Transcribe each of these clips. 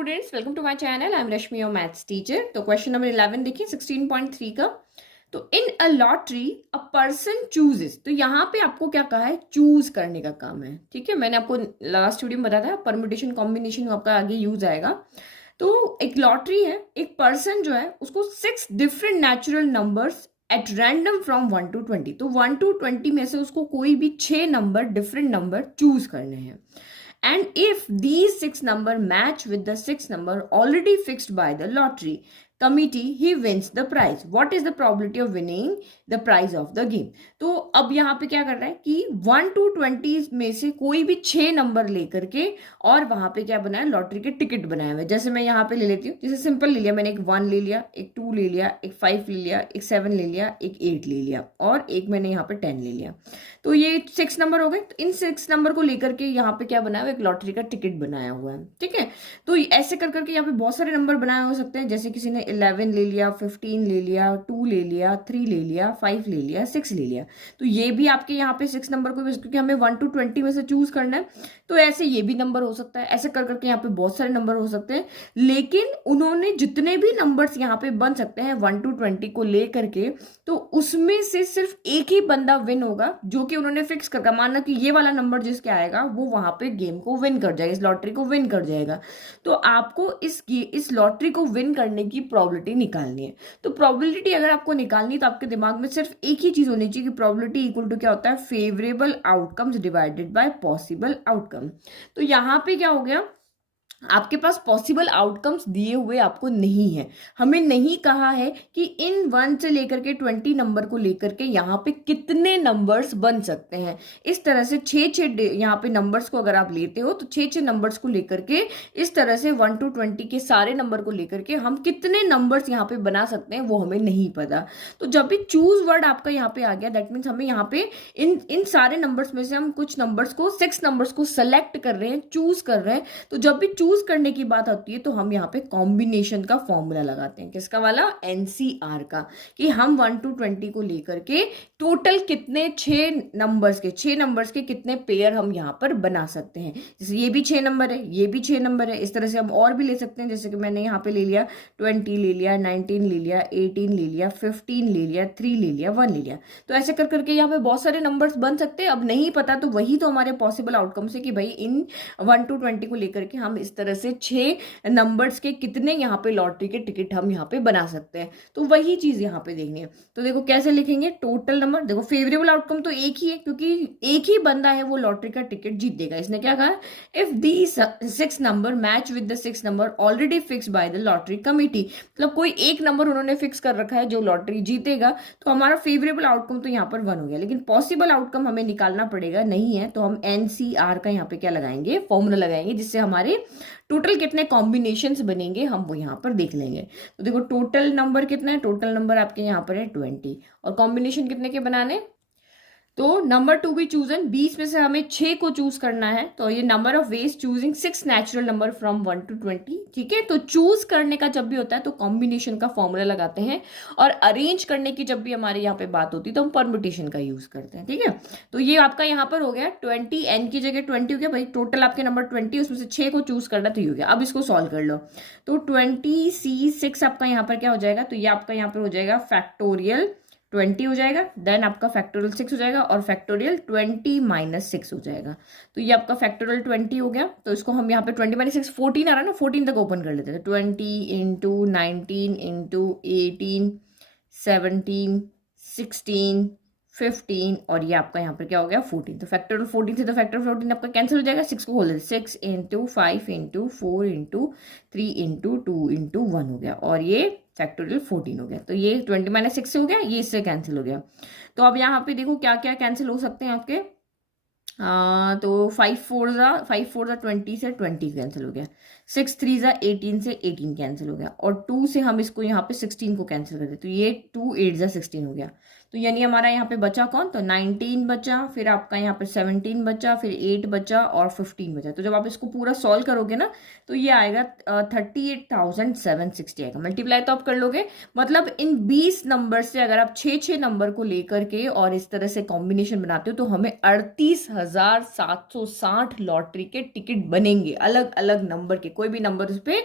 Students, welcome to my channel. I am Rashmi, your maths teacher. तो question number 11 देखिए 16.3 का। तो in a lottery a person chooses, तो यहाँ पे आपको क्या कहा है, चूज करने का काम है। ठीक है, मैंने आपको लास्ट वीडियो में बताया था परम्यूटेशन कॉम्बिनेशन आपका आगे यूज आएगा। तो एक लॉटरी है, एक पर्सन जो है उसको 6 different natural numbers at random from 1 to 20, तो 1 to 20 में से उसको कोई भी 6 नंबर डिफरेंट नंबर चूज करने हैं। And if these 6 number match with the 6 number already fixed by the lottery committee, he wins the prize. What is the probability of winning the prize of the game? तो अब यहाँ पे क्या कर रहा है कि 1 to 20 में से कोई भी 6 नंबर लेकर के और वहां पे क्या बनाया, लॉटरी के टिकट बनाए हुए। जैसे मैं यहाँ पे ले लेती हूँ, जैसे सिंपल ले लिया मैंने, एक 1 ले लिया, एक 2 ले लिया, एक 5 ले लिया, एक 7 ले लिया, एक 8 ले लिया और एक मैंने यहाँ पे 10 ले लिया। तो ये 6 नंबर हो गए। तो इन 6 नंबर को लेकर के यहाँ पे क्या बनाया हुआ, एक लॉटरी का टिकट बनाया हुआ है। ठीक है, तो ऐसे कर करके यहाँ पे बहुत सारे नंबर बनाए हो सकते हैं। जैसे किसी ने 11 ले लिया, 15 ले लिया, 2 ले लिया, 3 ले लिया, 5 ले लिया, 6 ले लिया। तो ये भी आपके यहाँ पे 6 नंबर को, क्योंकि हमें 1 to 20 में से चूज करना है, तो ऐसे ये भी नंबर हो सकता है। ऐसे कर करके यहाँ पे बहुत सारे नंबर हो सकते हैं। लेकिन उन्होंने जितने भी नंबर्स यहाँ पे बन सकते हैं 1 to 20 को लेकर के, तो उसमें से सिर्फ एक ही बंदा विन होगा जो कि उन्होंने फिक्स करके, माना कि ये वाला नंबर जिसके आएगा वो वहां पे गेम को विन कर जाएगा, इस लॉटरी को विन कर जाएगा। तो आपको इस लॉटरी को विन करने की प्रोबेबिलिटी निकालनी है। तो प्रोबेबिलिटी अगर आपको निकालनी है तो आपके दिमाग में सिर्फ एक ही चीज होनी चाहिए कि प्रोबेबिलिटी इक्वल टू क्या होता है, favourable outcomes divided by possible outcome. तो यहां पे क्या हो गया, आपके पास पॉसिबल आउटकम्स दिए हुए आपको नहीं है। हमें नहीं कहा है कि इन 1 से लेकर के 20 नंबर को लेकर के यहाँ पे कितने नंबर्स बन सकते हैं। इस तरह से 6 यहाँ पे नंबर्स को अगर आप लेते हो तो 6 नंबर्स को लेकर के इस तरह से 1 to 20 के सारे नंबर को लेकर के हम कितने नंबर्स यहाँ पे बना सकते हैं वो हमें नहीं पता। तो जब भी चूज वर्ड आपका यहाँ पे आ गया, दैट मीन्स हमें यहाँ पे इन सारे नंबर्स में से हम कुछ नंबर्स को, 6 नंबर्स को सेलेक्ट कर रहे हैं, चूज कर रहे हैं। तो जब भी चूज करने की बात होती है तो हम यहाँ पे कॉम्बिनेशन का फॉर्मूला लगाते हैं। किसका वाला, एनसीआर का, कि हम 1 to 20 को लेकर के टोटल कितने 6 नंबर्स के कितने पेयर हम यहाँ पर बना सकते हैं। जैसे ये भी 6 नंबर है, ये भी 6 नंबर है, इस तरह से हम और भी ले सकते हैं। जैसे कि मैंने यहाँ पे ले लिया 20 ले लिया, 19 ले लिया, 18 ले लिया, 15 ले लिया, 3 ले लिया, 1 ले लिया। तो ऐसे कर करके यहाँ पे बहुत सारे नंबर्स बन सकते हैं। अब नहीं पता तो वही तो हमारे पॉसिबल आउटकम्स है कि भाई इन 1 to 20 को लेकर के हम इस तरह से 6 नंबर्स के कितने यहाँ पे लॉटरी के टिकट हम यहाँ पे बना सकते हैं। तो वही चीज यहाँ पे देखनी है। तो देखो कैसे लिखेंगे, टोटल नंबर, देखो फेवरेबल आउटकम तो एक ही है क्योंकि एक ही बंदा है वो लॉटरी का टिकट जीत देगा। इसने क्या कहा, if the 6 number match with the 6 number already fix by the lottery committee, मतलब कोई एक नंबर उन्होंने फिक्स कर रखा है जो लॉटरी जीतेगा, तो हमारा फेवरेबल आउटकम तो यहाँ पर 1 हो गया। लेकिन पॉसिबल आउटकम हमें निकालना पड़ेगा, नहीं है तो हम एनसीआर का यहाँ पे क्या लगाएंगे, फॉर्मूला लगाएंगे, जिससे हमारे टोटल कितने कॉम्बिनेशंस बनेंगे हम वो यहाँ पर देख लेंगे। तो देखो टोटल नंबर कितना है, टोटल नंबर आपके यहाँ पर है 20 और कॉम्बिनेशन कितने के बनाने, तो नंबर टू बी चूजन, 20 में से हमें 6 को चूज करना है। तो ये number of ways choosing 6 natural number from 1 to 20। ठीक है, तो चूज करने का जब भी होता है तो कॉम्बिनेशन का फॉर्मूला लगाते हैं, और अरेंज करने की जब भी हमारे यहाँ पे बात होती है तो हम परम्यूटेशन का यूज करते हैं। ठीक है, तो ये आपका यहाँ पर हो गया 20, एन की जगह 20 हो गया भाई। टोटल आपके नंबर 20, उसमें से 6 को चूज करना तो ये हो गया। अब इसको सॉल्व कर लो, तो 20C6 आपका यहाँ पर क्या हो जाएगा, तो ये आपका यहाँ पर हो जाएगा फैक्टोरियल 20 हो जाएगा, देन आपका फैक्टोरियल 6 हो जाएगा और फैक्टोरियल 20 - 6 हो जाएगा। तो ये आपका फैक्टोरियल 20 हो गया। तो इसको हम यहाँ पे 20 - 6 14 आ रहा है ना, 14 तक ओपन कर लेते हैं। 20 × 19 × 18 17 16 15 और ये आपका यहाँ पर क्या हो गया 14। तो फैक्टोरियल 14 से तो फैक्टोरियल 14 आपका कैंसिल हो जाएगा। 6 को खोल देते, 6 × 5 × 4 × 3 × 2 × 1 हो गया, और ये फैक्टोरियल 14 हो गया। तो ये 20 - 6 से हो गया, ये इससे कैंसिल हो गया। तो अब यहाँ पे देखो क्या क्या कैंसिल हो सकते हैं आपके, तो 5 4 ज़ा 20 से 20 कैंसिल हो गया, 6 3 ज़ा 18 से 18 कैंसिल हो गया, और 2 से हम इसको यहाँ पे 16 को कैंसिल कर दें, तो ये 2 8 ज़ा 16 हो गया। तो यानी हमारा यहाँ पे बचा कौन, तो 19 बचा, फिर आपका यहाँ पे 17 बचा, फिर 8 बचा और 15 बचा। तो जब आप इसको पूरा सॉल्व करोगे ना तो ये आएगा 38,760 आएगा। मल्टीप्लाई तो आप कर लोगे, मतलब इन 20 नंबर से अगर आप 6 नंबर को लेकर के और इस तरह से कॉम्बिनेशन बनाते हो तो हमें 38,760 लॉटरी के टिकट बनेंगे, अलग अलग नंबर के, कोई भी नंबर पे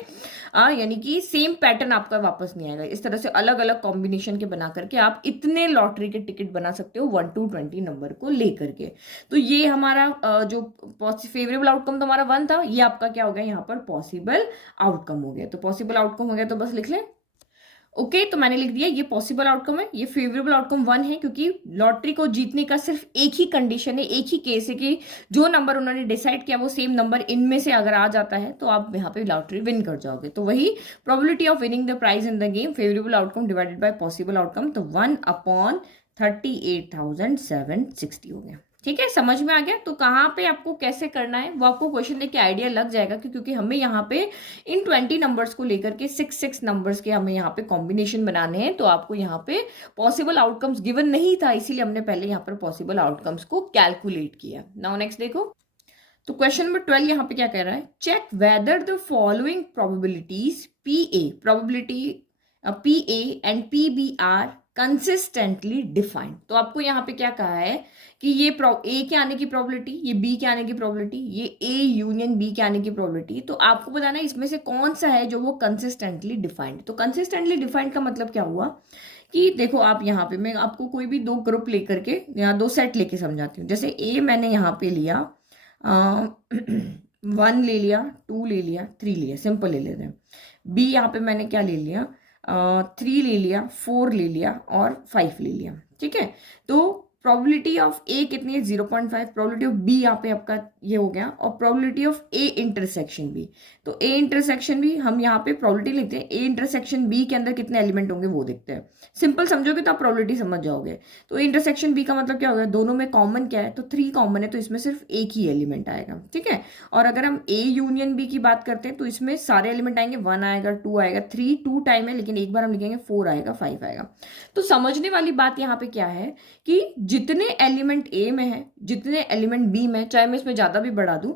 यानी कि सेम पैटर्न आपका वापस नहीं आएगा। इस तरह से अलग अलग कॉम्बिनेशन के बना करके आप इतने लॉटरी के टिकट बना सकते हो 1 to 20 नंबर को लेकर के। तो ये हमारा जो फेवरेबल आउटकम तो हमारा 1 था, ये आपका क्या हो गया यहाँ पर पॉसिबल आउटकम हो गया। तो पॉसिबल आउटकम हो गया तो बस लिख लें ओके। तो मैंने लिख दिया ये पॉसिबल आउटकम है, ये फेवरेबल आउटकम 1 है, क्योंकि लॉटरी को जीतने का सिर्फ एक ही कंडीशन है, एक ही केस है कि जो नंबर उन्होंने डिसाइड किया वो सेम नंबर इनमें से अगर आ जाता है तो आप यहाँ पे लॉटरी विन कर जाओगे। तो वही probability of winning the prize in the game, favourable outcome divided by possible outcome, तो 1/38,760 हो गया। ठीक है, समझ में आ गया। तो कहाँ पे आपको कैसे करना है वो आपको क्वेश्चन देख के आइडिया लग जाएगा, क्योंकि हमें यहाँ पे इन 20 नंबर्स को लेकर के 6 नंबर्स के हमें यहाँ पे कॉम्बिनेशन बनाने हैं। तो आपको यहाँ पे पॉसिबल आउटकम्स गिवन नहीं था, इसीलिए हमने पहले यहाँ पर पॉसिबल आउटकम्स को कैलकुलेट किया। नाउ नेक्स्ट देखो, तो क्वेश्चन नंबर 12 यहाँ पे क्या कह रहा है, check whether the following probabilities P A and P B are consistently defined. तो आपको यहाँ पे क्या कहा है कि ये ए के आने की प्रोबेबिलिटी, ये बी के आने की प्रोबेबिलिटी, ये ए यूनियन बी के आने की प्रोबेबिलिटी, तो आपको बताना है इसमें से कौन सा है जो वो कंसिस्टेंटली डिफाइंड। तो कंसिस्टेंटली डिफाइंड का मतलब क्या हुआ कि देखो आप यहाँ पे, मैं आपको कोई भी 2 ग्रुप लेकर के या 2 सेट लेके समझाती हूँ। जैसे ए मैंने यहाँ पे लिया 1 ले लिया, 2 ले लिया, 3 लिया, सिंपल ले लेते हैं। बी यहाँ पे मैंने क्या ले लिया 3 ले लिया, 4 ले लिया और 5 ले लिया। ठीक है, तो प्रोबेबिलिटी ऑफ ए कितनी है 0.5, प्रोबेबिलिटी ऑफ बी यहाँ पे आपका ये हो गया, और probability of A intersection B. तो ए इंटरसेक्शन बी हम यहाँ पे प्रोबेबिलिटी लिखते हैं, ए इंटरसेक्शन बी के अंदर कितने एलिमेंट होंगे वो देखते हैं। सिंपल समझोगे तो आप प्रोबेबिलिटी समझ जाओगे। तो इंटरसेक्शन बी का मतलब क्या होगा, दोनों में कॉमन क्या है, तो 3 कॉमन है, तो इसमें सिर्फ एक ही एलिमेंट आएगा। ठीक है, और अगर हम ए यूनियन बी की बात करते हैं तो इसमें सारे एलिमेंट आएंगे, 1 आएगा, 2 आएगा, 3 2 टाइम है, लेकिन एक बार हम लिखेंगे 4 आएगा, 5 आएगा। तो समझने वाली बात यहाँ पे क्या है कि जितने एलिमेंट ए में है, जितने एलिमेंट बी में, चाहे मैं इसमें ज्यादा भी बढ़ा दूं,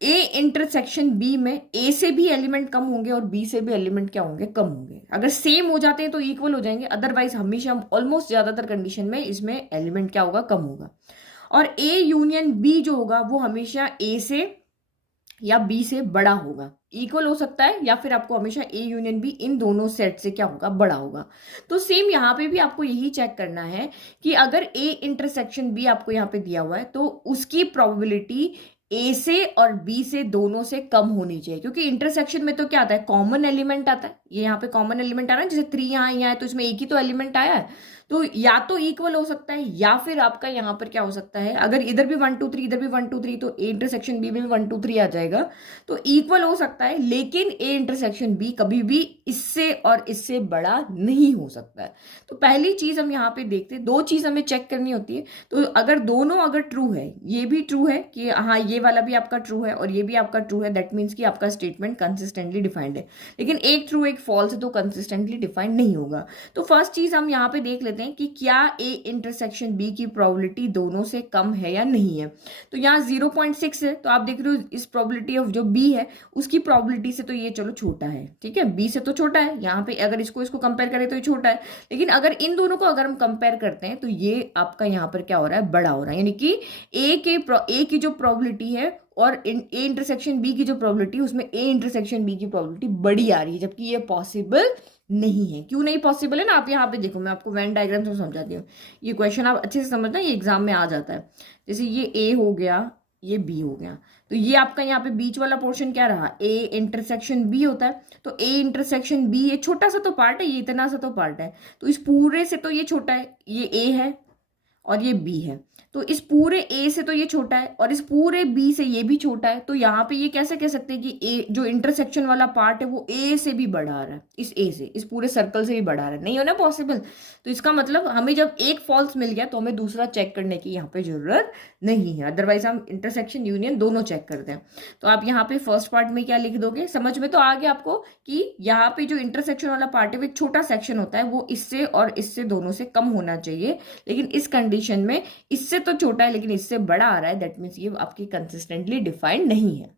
ए इंटरसेक्शन बी में ए से भी एलिमेंट कम होंगे और बी से भी एलिमेंट क्या होंगे, कम होंगे। अगर सेम हो जाते हैं तो इक्वल हो जाएंगे, अदरवाइज हमेशा ऑलमोस्ट ज्यादातर कंडीशन में इसमें एलिमेंट क्या होगा, कम होगा। और ए यूनियन बी जो होगा वो हमेशा ए से या बी से बड़ा होगा, इक्वल हो सकता है, या फिर आपको हमेशा ए यूनियन बी इन दोनों सेट से क्या होगा, बड़ा होगा। तो सेम यहाँ पे भी आपको यही चेक करना है कि अगर ए इंटरसेक्शन बी आपको यहाँ पे दिया हुआ है तो उसकी प्रोबेबिलिटी ए से और बी से दोनों से कम होनी चाहिए, क्योंकि इंटरसेक्शन में तो क्या आता है, कॉमन एलिमेंट आता है। ये यहाँ पे कॉमन एलिमेंट आ रहा है, जैसे 3 यहाँ है तो इसमें एक ही तो एलिमेंट आया है, तो या तो इक्वल हो सकता है या फिर आपका यहाँ पर क्या हो सकता है, अगर इधर भी 1 2 3 इधर भी 1 2 3 तो ए इंटरसेक्शन बी में भी 1 2 3 आ जाएगा, तो इक्वल हो सकता है। लेकिन ए इंटरसेक्शन बी कभी भी इससे और इससे बड़ा नहीं हो सकता है। तो पहली चीज हम यहाँ पे देखते हैं, 2 चीज हमें चेक करनी होती है। तो अगर दोनों अगर ट्रू है, ये भी ट्रू है कि हाँ ये वाला भी आपका ट्रू है और ये भी आपका ट्रू है, दैट मीन्स कि आपका स्टेटमेंट कंसिस्टेंटली डिफाइंड है। लेकिन एक ट्रू एक फॉल्स है तो कंसिस्टेंटली डिफाइंड नहीं होगा। तो फर्स्ट चीज हम यहाँ पे देख लेते हैं कि क्या ए इंटरसेक्शन बी की प्रोबेबिलिटी दोनों से कम है या नहीं है। तो यहाँ 0.6 है, तो आप देख रहे हो इस प्रोबेबिलिटी ऑफ जो बी है उसकी प्रोबेबिलिटी से तो ये चलो छोटा है। ठीक है, बी से तो छोटा है, यहाँ पे अगर इसको कंपेयर करें तो ये छोटा है, लेकिन अगर इन दोनों को अगर हम कंपेयर करते हैं तो ये आपका यहाँ पर क्या हो रहा है, बड़ा हो रहा है। यानी कि ए की जो प्रोबेबिलिटी है और ए इंटरसेक्शन बी की जो प्रोबेबिलिटी, उसमें ए इंटरसेक्शन बी की प्रोबेबिलिटी बड़ी आ रही है, जबकि ये पॉसिबल नहीं है। क्यों नहीं पॉसिबल है ना, आप यहाँ पे देखो, मैं आपको वेन डायग्राम से समझाती हूँ। ये क्वेश्चन आप अच्छे से समझना, ये एग्जाम में आ जाता है। जैसे ये ए हो गया, ये बी हो गया, तो ये आपका यहाँ पे बीच वाला पोर्शन क्या रहा, ए इंटरसेक्शन बी होता है। तो ए इंटरसेक्शन बी ये छोटा सा तो पार्ट है, ये इतना सा तो पार्ट है, तो इस पूरे से तो ये छोटा है, ये ए है और ये बी है, तो इस पूरे ए से तो ये छोटा है और इस पूरे बी से ये भी छोटा है, तो यहाँ पे ये कैसे कह सकते हैं कि ए जो इंटरसेक्शन वाला पार्ट है वो ए से भी बड़ा आ रहा है, इस ए से, इस पूरे सर्कल से भी बड़ा आ रहा है, नहीं होना पॉसिबल। तो इसका मतलब हमें जब एक फॉल्स मिल गया तो हमें दूसरा चेक करने की यहाँ पे जरूरत नहीं है, अदरवाइज हम इंटरसेक्शन यूनियन दोनों चेक करते हैं। तो आप यहाँ पे फर्स्ट पार्ट में क्या लिख दोगे, समझ में तो आ गया आपको कि यहाँ पे जो इंटरसेक्शन वाला पार्ट है वो एक छोटा सेक्शन होता है, वो इससे और इससे दोनों से कम होना चाहिए, लेकिन इस कंडीशन में इससे तो छोटा है लेकिन इससे बड़ा आ रहा है, दैट मीन्स ये आपकी कंसिस्टेंटली डिफाइंड नहीं है।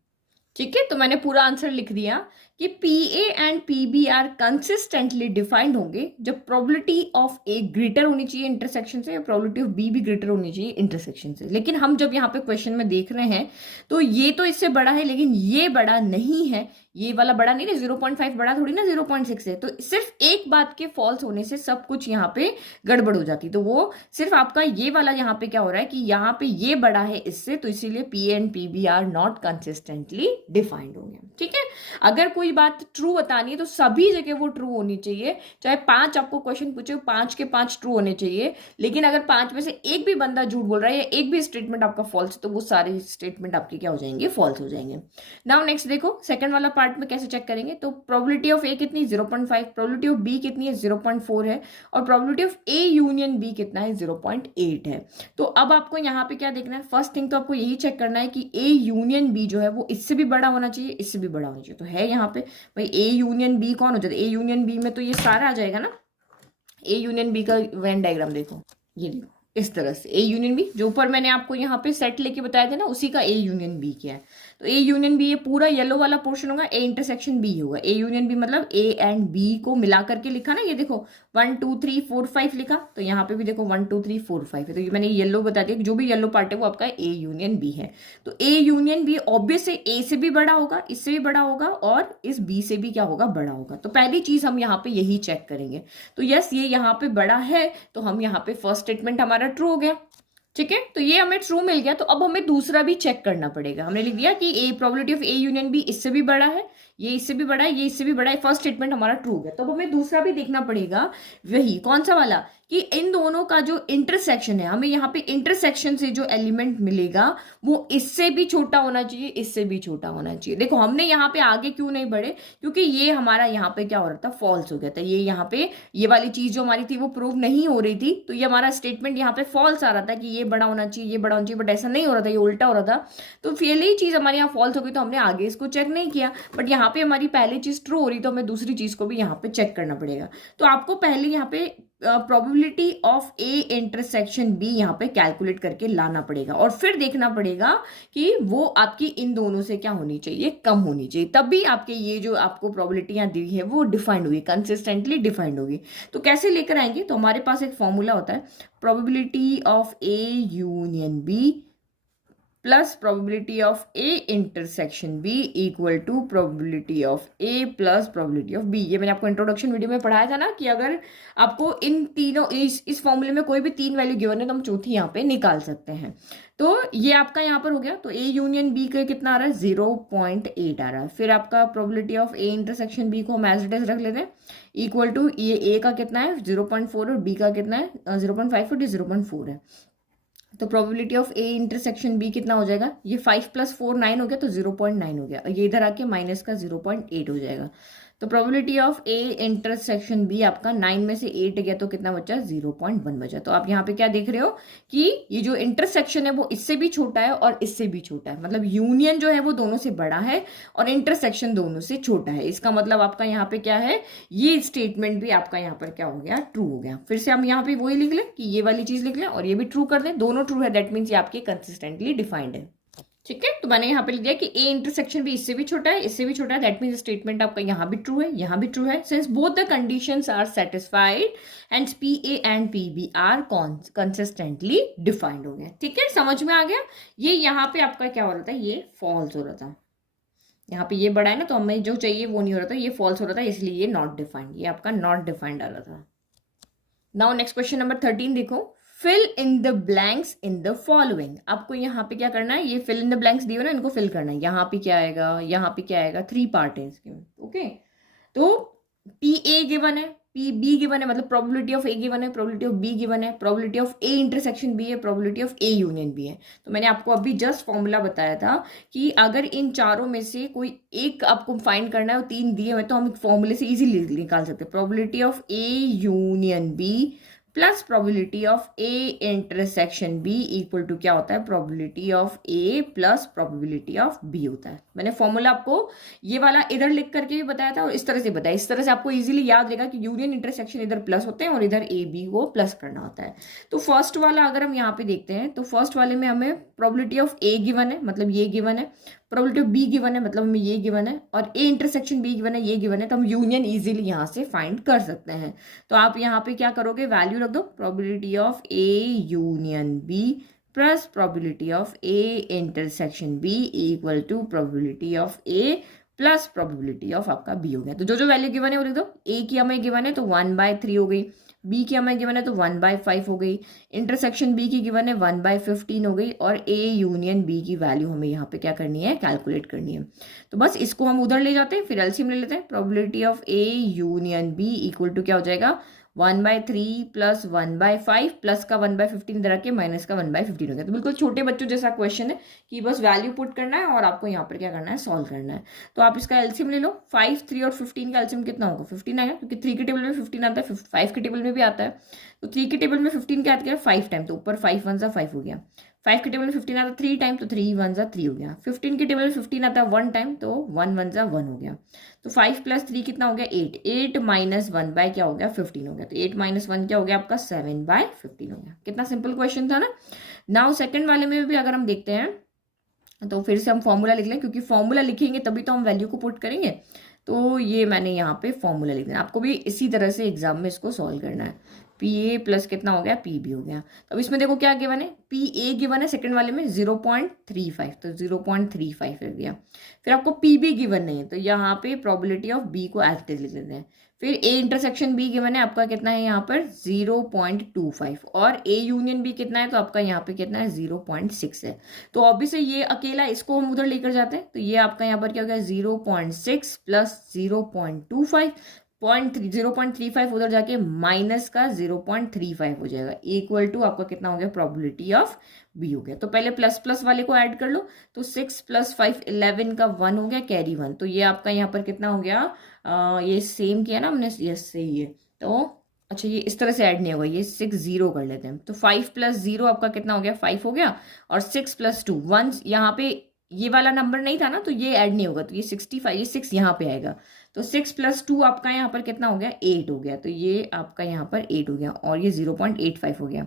ठीक है, तो मैंने पूरा आंसर लिख दिया कि P A and P B are consistently defined होंगे जब प्रोबेबिलिटी ऑफ ए ग्रेटर होनी चाहिए इंटरसेक्शन से, प्रोबेबिलिटी ऑफ बी भी ग्रेटर होनी चाहिए इंटरसेक्शन से। लेकिन हम जब यहाँ पे क्वेश्चन में देख रहे हैं तो ये तो इससे बड़ा है लेकिन ये बड़ा नहीं है, ये वाला बड़ा नहीं है, 0.5 बड़ा थोड़ी ना 0.6 है, तो सिर्फ एक बात के फॉल्स होने से सब कुछ यहाँ पे गड़बड़ हो जाती। तो वो सिर्फ आपका ये वाला यहाँ पे क्या हो रहा है कि यहाँ पे ये बड़ा है इससे, तो इसीलिए P and P B are not consistently defined होंगे। ठीक है, अगर कोई बात ट्रू बतानी है तो सभी जगह वो ट्रू होनी चाहिए, चाहे 5 आपको क्वेश्चन पूछे 5 के 5 ट्रू होने चाहिए, लेकिन अगर 5 में से एक भी बंदा झूठ बोल रहा है या एक भी स्टेटमेंट आपका फॉल्स है तो वो सारे स्टेटमेंट आपके क्या हो जाएंगे, फॉल्स हो जाएंगे। नाउ नेक्स्ट देखो सेकंड वाला पार्ट में कैसे चेक करेंगे, तो प्रोबेबिलिटी ऑफ ए कितनी 0.5, प्रोबेबिलिटी ऑफ बी कितनी है 0.4 है, और probability of A union B कितना है 0.8 है। तो अब आपको यहाँ पे क्या देखना है, फर्स्ट थिंग तो आपको यही चेक करना है कि ए यूनियन बी जो है वो इससे भी बड़ा होना चाहिए, इससे भी बड़ा होना चाहिए। तो है यहाँ पे भाई ए यूनियन बी कौन हो जाता है, ए यूनियन बी में तो ये सारा आ जाएगा ना। ए यूनियन बी का वेन डायग्राम देखो, ये देखो इस तरह से ए यूनियन बी, जो ऊपर मैंने आपको यहाँ पे सेट लेके बताया था ना उसी का ए यूनियन बी क्या है। तो ए यूनियन बी ये पूरा येलो वाला पोर्शन होगा, ए इंटरसेक्शन बी होगा। ए यूनियन बी मतलब ए एंड बी को मिला करके लिखा ना, ये देखो 1 2 3 4 5 लिखा, तो यहाँ पे भी देखो 1 2 3 4 5 है, तो ये मैंने येलो बता दिया, जो भी येलो पार्ट है वो आपका ए यूनियन बी है। तो ए यूनियन बी ऑब्वियस ए से भी बड़ा होगा, इससे भी बड़ा होगा और इस बी से भी क्या होगा, बड़ा होगा। तो पहली चीज हम यहाँ पे यही चेक करेंगे। तो यस ये यहाँ पे बड़ा है, तो हम यहाँ पे फर्स्ट स्टेटमेंट हमारा ट्रू हो गया। ठीक है, तो ये हमें ट्रू मिल गया, तो अब हमें दूसरा भी चेक करना पड़ेगा। हमने लिख दिया कि A probability of A union B इससे भी बड़ा है, ये इससे भी बड़ा है, ये इससे भी बड़ा है, फर्स्ट स्टेटमेंट हमारा ट्रू हो गया। तो अब हमें दूसरा भी देखना पड़ेगा, वही कौन सा वाला कि इन दोनों का जो इंटरसेक्शन है, हमें यहाँ पे इंटरसेक्शन से जो एलिमेंट मिलेगा वो इससे भी छोटा होना चाहिए, इससे भी छोटा होना चाहिए। देखो हमने यहाँ पे आगे क्यों नहीं बढ़े, क्योंकि ये हमारा यहाँ पे क्या हो रहा था, फॉल्स हो गया था। ये यहाँ पे ये वाली चीज जो हमारी थी वो प्रूव नहीं हो रही थी, तो ये हमारा स्टेटमेंट यहाँ पे फॉल्स आ रहा था कि ये बड़ा होना चाहिए, ये बड़ा होना चाहिए, बट ऐसा नहीं हो रहा था, ये उल्टा हो रहा था। तो पहली चीज हमारे यहाँ फॉल्स हो गई, तो हमने आगे इसको चेक नहीं किया, बट यहाँ पे हमारी पहली चीज ट्रू हो रही, तो हमें दूसरी चीज को भी यहाँ पे चेक करना पड़ेगा। तो आपको पहले यहाँ पे probability of A intersection B यहाँ पे कैलकुलेट करके लाना पड़ेगा, और फिर देखना पड़ेगा कि वो आपकी इन दोनों से क्या होनी चाहिए, कम होनी चाहिए, तब भी आपके ये जो आपको प्रोबेबिलिटियां दी है वो डिफाइंड होगी, कंसिस्टेंटली डिफाइंड होगी। तो कैसे लेकर आएंगे, तो हमारे पास एक फॉर्मूला होता है, probability of A union B plus probability of A intersection B equal to probability of A plus probability of B. ये मैंने आपको इंट्रोडक्शन वीडियो में पढ़ाया था ना कि अगर आपको इन तीनों इस फॉर्मूले में कोई भी 3 वैल्यू गिवन है तो हम चौथी यहाँ पे निकाल सकते हैं। तो ये आपका यहाँ पर हो गया, तो ए यूनियन बी का कितना आ रहा है 0.8 आ रहा है। फिर आपका probability of A intersection B को हम एज इट इज रख लेते हैं, इक्वल टू ये ए का कितना है 0.4 और बी का कितना है 0.5 और 0.4 है। तो probability of A intersection B कितना हो जाएगा, ये 5 + 4 9 हो गया, तो 0.9 हो गया, ये इधर आके माइनस का 0.8 हो जाएगा। तो probability of A intersection B आपका 9 में से 8 गया तो कितना बचा 0.1 बचा। तो आप यहाँ पे क्या देख रहे हो कि ये जो इंटरसेक्शन है वो इससे भी छोटा है और इससे भी छोटा है, मतलब यूनियन जो है वो दोनों से बड़ा है और इंटरसेक्शन दोनों से छोटा है। इसका मतलब आपका यहाँ पे क्या है, ये स्टेटमेंट भी आपका यहाँ पर क्या हो गया, ट्रू हो गया। फिर से हम यहाँ पे वही लिख लें कि ये वाली चीज लिख लें और ये भी ट्रू कर दें, दोनों ट्रू है, दैट मीन्स ये आपके कंसिस्टेंटली डिफाइंड है। ठीक है, तो मैंने यहाँ पे लिख दिया कि ए इंटरसेक्शन भी इससे भी छोटा है, इससे भी छोटा है, दैट मीन्स स्टेटमेंट आपका यहाँ भी ट्रू है, यहाँ भी ट्रू है। Since both the conditions are satisfied and P A and P B are consistently defined हो गया। ठीक है, समझ में आ गया। ये यहाँ पे आपका क्या हो रहा था, ये फॉल्स हो रहा था, यहाँ पे ये बड़ा है ना, तो हमें जो चाहिए वो नहीं हो रहा था, ये फॉल्स हो रहा था, इसलिए ये नॉट डिफाइंड, ये आपका नॉट डिफाइंड आ रहा था। नाउ नेक्स्ट क्वेश्चन नंबर 13 देखो, fill in the blanks in the following. आपको यहाँ पे क्या करना है, ये फिल इन द ब्लैंक्स दिए हो ना, इनको फिल करना है। यहाँ पे क्या आएगा, यहाँ पे क्या आएगा, 3 पार्ट है इसके। ओके, तो पी ए गिवन है, पी बी गिवन है, मतलब प्रोबेबिलिटी ऑफ ए गिवन है, प्रोबेबिलिटी ऑफ बी गिवन है, probability of A intersection B है, probability of A union B है। तो मैंने आपको अभी जस्ट फॉर्मूला बताया था कि अगर इन चारों में से कोई एक आपको फाइंड करना है और 3 दिए हुए तो हम एक फॉर्मूले से इजीली निकाल सकते हैं। Probability of A union B plus probability of A intersection B equal to क्या होता है, probability of A plus probability of B होता है। मैंने फॉर्मूला आपको ये वाला इधर लिख करके भी बताया था और इस तरह से बताया, इस तरह से आपको इजीली याद रहेगा कि यूनियन इंटरसेक्शन इधर प्लस होते हैं और इधर ए बी को प्लस करना होता है। तो फर्स्ट वाला अगर हम यहाँ पे देखते हैं तो फर्स्ट वाले में हमें प्रोबेबिलिटी ऑफ ए गिवन है, मतलब ये गिवन है, प्रोबेबिलिटी ऑफ बी गिवन है, मतलब हमें ये गिवन है, और ए इंटरसेक्शन बी गिवन है, ये गिवन है, तो हम यूनियन इजीली यहाँ से फाइंड कर सकते हैं। तो आप यहाँ पे क्या करोगे, वैल्यू रख दो, probability of A union B plus probability of A intersection B equal to probability of A plus probability of आपका बी हो गया। तो जो जो वैल्यू गिवन है वो लिख दो। ए की हमें गिवन है तो 1/3 हो गई, बी की हमें गिवन है तो 1/5 हो गई, इंटरसेक्शन बी की गिवन है 1/15 हो गई, और ए यूनियन बी की वैल्यू हमें यहाँ पे क्या करनी है, कैलकुलेट करनी है। तो बस इसको हम उधर ले जाते हैं, फिर एलसीएम ले लेते हैं। Probability of A union B equal to क्या हो जाएगा, 1/3 प्लस 1/5 प्लस का 1/15 इधर आके माइनस का 1/15 हो गया। तो बिल्कुल छोटे बच्चों जैसा क्वेश्चन है कि बस वैल्यू पुट करना है और आपको यहाँ पर क्या करना है, सॉल्व करना है। तो आप इसका एलसीएम ले लो। 5, 3 और 15 का एलसीएम कितना होगा, 15 आएगा, क्योंकि 3 के टेबल में 15 आता है, 5 के टेबल में भी आता है। तो 3 के टेबल में 15 क्या आता है, 5 टाइम, तो ऊपर 5 1 5 हो गया। 5 के टेबल में 15 आता है 3 टाइम, तो 3 1 3 हो गया। 15 के टेबल में 15 आता है 1 टाइम, तो 1 1 1 हो गया। तो 5 + 3 कितना हो गया, 8। 8 - 1 बाय क्या हो गया, 15 हो गया। तो 8 - 1 क्या हो गया आपका, 7/15 हो गया। कितना सिंपल क्वेश्चन था ना। नाउ सेकंड वाले में भी अगर हम देखते हैं तो फिर से हम फॉर्मूला लिख लें, क्योंकि फॉर्मूला लिखेंगे तभी तो हम वैल्यू को पुट करेंगे। तो ये मैंने यहाँ पे फॉर्मूला लिख दिया, आपको भी इसी तरह से एग्जाम में इसको सॉल्व करना है। पी ए प्लस कितना हो गया, पी बी हो गया। तो अब इसमें देखो क्या गिवन है, पी ए गिवन है सेकंड वाले में 0.35, तो 0.35 रख दिया। फिर आपको पी बी गिवन नहीं है, तो यहाँ पे प्रोबेबिलिटी ऑफ बी को एज इट इज लिख देते हैं। फिर ए इंटरसेक्शन बी गिवन है आपका कितना है यहाँ पर 0.25, और ए यूनियन बी कितना है, तो आपका यहाँ पे कितना है 0.6 है। तो ऑब्वियसली ये अकेला, इसको हम उधर लेकर जाते हैं, तो ये आपका यहाँ पर क्या हो गया 0.6 प्लस 0.25 0.35 उधर जाके माइनस का 0.35 हो जाएगा, इक्वल टू आपका कितना हो गया, प्रोबेबिलिटी ऑफ बी हो गया। तो पहले प्लस प्लस वाले को ऐड कर लो, तो 6 + 5 11 का 1 हो गया, कैरी 1। तो ये आपका यहाँ पर कितना हो गया, ये सेम किया ना हमने, यस सही है। तो अच्छा ये इस तरह से ऐड नहीं होगा, ये 6 0 कर लेते हैं। तो 5 + 0 आपका कितना हो गया, 5 हो गया, और 6 + 2 1, यहाँ पे ये वाला नंबर नहीं था ना, तो ये ऐड नहीं होगा, तो ये 65, ये 6 यहाँ पे आएगा। तो 6 + 2 आपका यहाँ पर कितना हो गया, 8 हो गया। तो ये आपका यहाँ पर 8 हो गया, और ये 0.85 हो गया,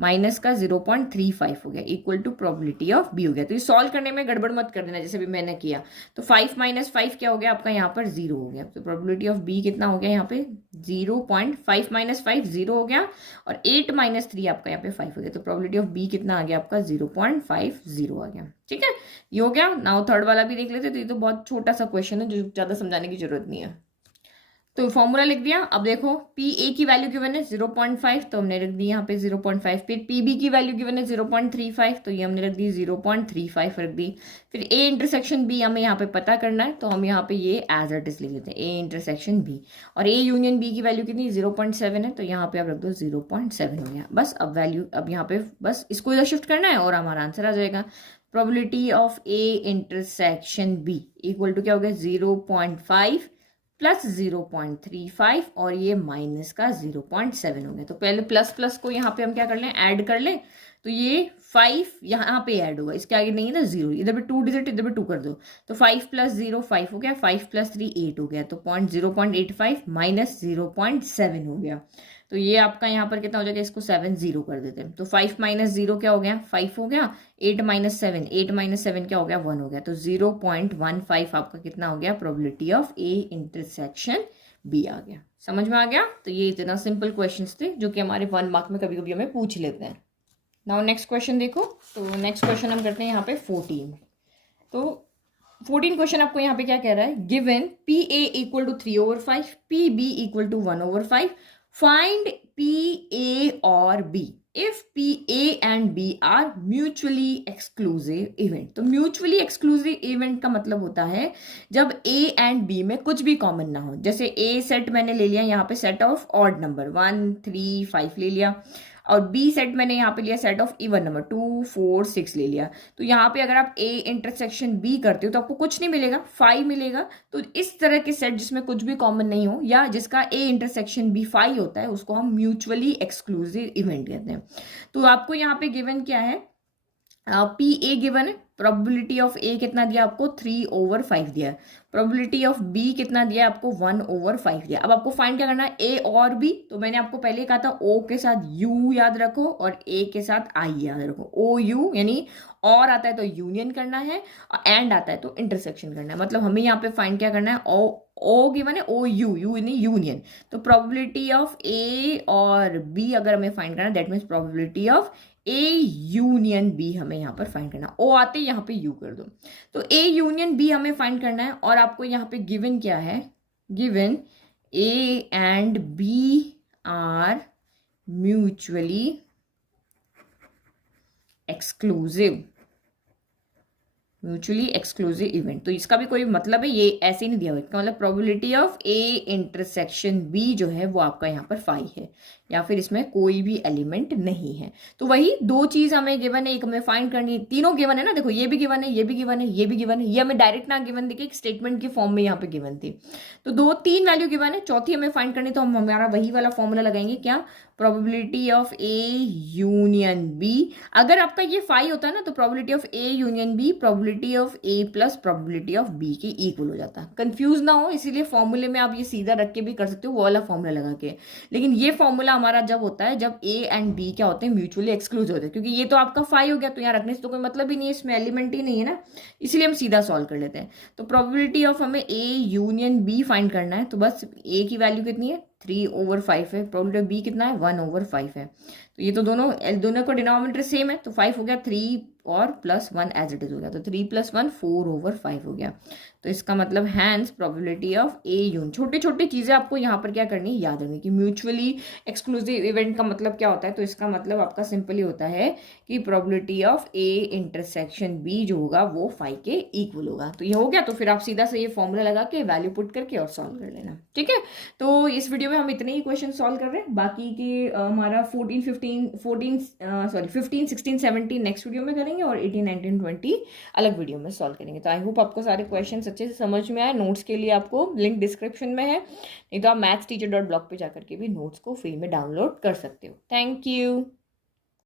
माइनस का 0.35 हो गया, equal to probability of B हो गया। तो ये सॉल्व करने में गड़बड़ मत कर देना, जैसे भी मैंने किया। तो 5 - 5 क्या हो गया आपका यहाँ पर 0 हो गया। तो प्रोबेबिलिटी ऑफ बी कितना हो गया यहाँ पे 0.5 - 5 0 हो गया, और 8 - 3 आपका यहाँ पे 5 हो गया। तो प्रोबेबिलिटी ऑफ बी कितना आ गया आपका 0.50 आ गया। ठीक है, ये हो गया। नाउ थर्ड वाला भी देख लेते। तो ये तो बहुत छोटा सा क्वेश्चन है, जो ज्यादा समझाने की जरूरत नहीं है। तो फॉर्मूला लिख दिया। अब देखो पी ए की वैल्यू गिवन है 0.5, तो हमने रख दी यहाँ पे 0.5। फिर पी बी की वैल्यू गिवन है 0.35, तो ये हमने रख दी 0.35 रख दी। फिर ए इंटरसेक्शन बी हमें यहाँ पे पता करना है, तो हम यहाँ पे ये एज इट इज लिख देते हैं, ए इंटरसेक्शन बी। और ए यूनियन बी की वैल्यू कितनी 0.7 है, तो यहाँ पे आप रख दो 0.7 हो गया। बस अब वैल्यू, अब यहाँ पे बस इसको इधर शिफ्ट करना है और हमारा आंसर आ जाएगा। Probability of A intersection B equal to क्या हो गया 0.5 प्लस 0.35, और ये माइनस का 0.7 हो गया। तो पहले प्लस प्लस को यहाँ पे हम क्या कर लें, ऐड कर लें। तो ये 5 यहाँ पे ऐड होगा, इसके आगे नहीं है ना 0, इधर भी 2 डिजिट इधर भी 2 कर दो। तो 5 + 0 5 हो गया, 5 + 3 8 हो गया। तो 0.85 माइनस 0.7 हो गया। तो ये आपका यहाँ पर कितना हो जाएगा, इसको 7 0 कर देते हैं। तो 5 - 0 क्या हो गया, 5 हो गया। 8 - 7 8 - 7 क्या हो गया, 1 हो गया। तो 0.15 आपका कितना हो गया, probability of A intersection B आ गया। समझ में आ गया। तो ये इतना सिंपल क्वेश्चंस थे जो कि हमारे 1 मार्क में कभी कभी हमें पूछ लेते हैं। नाउ नेक्स्ट क्वेश्चन देखो। तो नेक्स्ट क्वेश्चन हम करते हैं यहाँ पे 14। तो 14 क्वेश्चन आपको यहाँ पे क्या कह रहा है, given P A equal to 3/5, P B equal to 1/5, find P A और B. If P A and B are mutually exclusive event. तो म्यूचुअली एक्सक्लूसिव इवेंट का मतलब होता है जब ए एंड बी में कुछ भी कॉमन ना हो। जैसे ए सेट मैंने ले लिया यहाँ पे सेट ऑफ ऑड नंबर 1 3 5 ले लिया, और बी सेट मैंने यहाँ पे लिया सेट ऑफ इवन नंबर 2 4 6 ले लिया। तो यहाँ पे अगर आप ए इंटरसेक्शन बी करते हो तो आपको कुछ नहीं मिलेगा, 5 मिलेगा। तो इस तरह के सेट जिसमें कुछ भी कॉमन नहीं हो या जिसका ए इंटरसेक्शन बी 5 होता है उसको हम म्यूचुअली एक्सक्लूसिव इवेंट कहते हैं। तो आपको यहाँ पे गिवन क्या है, पी ए गिवन है, प्रोबेबिलिटी ऑफ ए कितना दिया आपको 3/5 दिया है, प्रोबेबिलिटी ऑफ बी कितना दिया है आपको 1/5 दिया। अब आपको फाइंड क्या करना है, ए और बी। तो मैंने आपको पहले कहा था ओ के साथ यू याद रखो और ए के साथ आई याद रखो। ओ यू यानी और आता है तो यूनियन करना है, और एंड आता है तो इंटरसेक्शन करना है। मतलब हमें यहाँ पे फाइंड क्या करना है, ओ गिवन है, ओ यू यू यानी यूनियन। तो प्रोबेबिलिटी ऑफ ए और बी अगर हमें फाइंड करना है that means probability of A union B हमें यहाँ पर फाइंड करना। ओ आते यहाँ पे यू कर दो। तो ए यूनियन बी हमें फाइंड करना है, और आपको यहाँ पे गिवन क्या है, given A and B are mutually exclusive, mutually exclusive event. तो इसका भी कोई मतलब है, ये ऐसे ही नहीं दिया हुआ। इसका मतलब probability of A intersection B जो है वो आपका यहाँ पर 5 है, या फिर इसमें कोई भी एलिमेंट नहीं है। तो वही दो चीज हमें गिवन है, एक हमें फाइंड करनी है, तीनों गिवन है ना, देखो ये भी गिवन है, ये भी गिवन है, ये भी गिवन है। ये हमें डायरेक्ट ना गिवन देखिए, एक स्टेटमेंट के फॉर्म में यहाँ पे गिवन थी। तो 3 वैल्यू गिवन है, चौथी हमें फाइंड करनी, तो हम हमारा वही वाला फॉर्मूला लगाएंगे, क्या, probability of A union B. अगर आपका ये 5 होता है ना तो probability of A union B probability of A plus probability of B के इक्वल हो जाता है। कंफ्यूज ना हो इसीलिए फॉर्मूले में आप ये सीधा रख के भी कर सकते हो, वो वाला फॉर्मूला लगा के। लेकिन ये फॉर्मूला हमारा जब होता है जब ए एंड बी क्या होते हैं, म्यूचुअली एक्सक्लूसिव होते हैं। क्योंकि ये तो आपका 5 हो गया तो यहाँ रखने से तो कोई मतलब ही नहीं है, इसमें एलिमेंट ही नहीं है ना, इसलिए हम सीधा सॉल्व कर लेते हैं। तो प्रोबेबिलिटी ऑफ हमें ए यूनियन बी फाइंड करना है, तो बस ए की वैल्यू कितनी है 3/5 है, प्रोबेबिलिटी बी कितना है 1/5 है। तो ये तो दोनों का डिनोमिनेटर सेम है, तो 5 हो गया, 3 और प्लस 1 एज इट इज हो गया, तो 3 + 1 4/5 हो गया। तो इसका मतलब hence probability of A union. छोटी छोटी चीज़ें आपको यहाँ पर क्या करनी है, याद रखनी कि म्यूचुअली एक्सक्लूसिव इवेंट का मतलब क्या होता है। तो इसका मतलब आपका सिंपली होता है कि probability of A intersection B जो होगा वो 5 के इक्वल होगा। तो ये हो गया, तो फिर आप सीधा से ये फॉर्मूला लगा के वैल्यू पुट करके और सॉल्व कर लेना, ठीक है। तो इस वीडियो में हम इतने ही क्वेश्चन सॉल्व कर रहे हैं, बाकी के हमारा 15 16 17 नेक्स्ट वीडियो में करेंगे, और 18 19 20 अलग वीडियो में सॉल्व करेंगे। तो आई होप आपको सारे क्वेश्चन अच्छे से समझ में आए। नोट्स के लिए आपको लिंक डिस्क्रिप्शन में है, नहीं तो आप mathsteacher.blog पे जाकर के भी नोट्स को फ्री में डाउनलोड कर सकते हो। Thank you.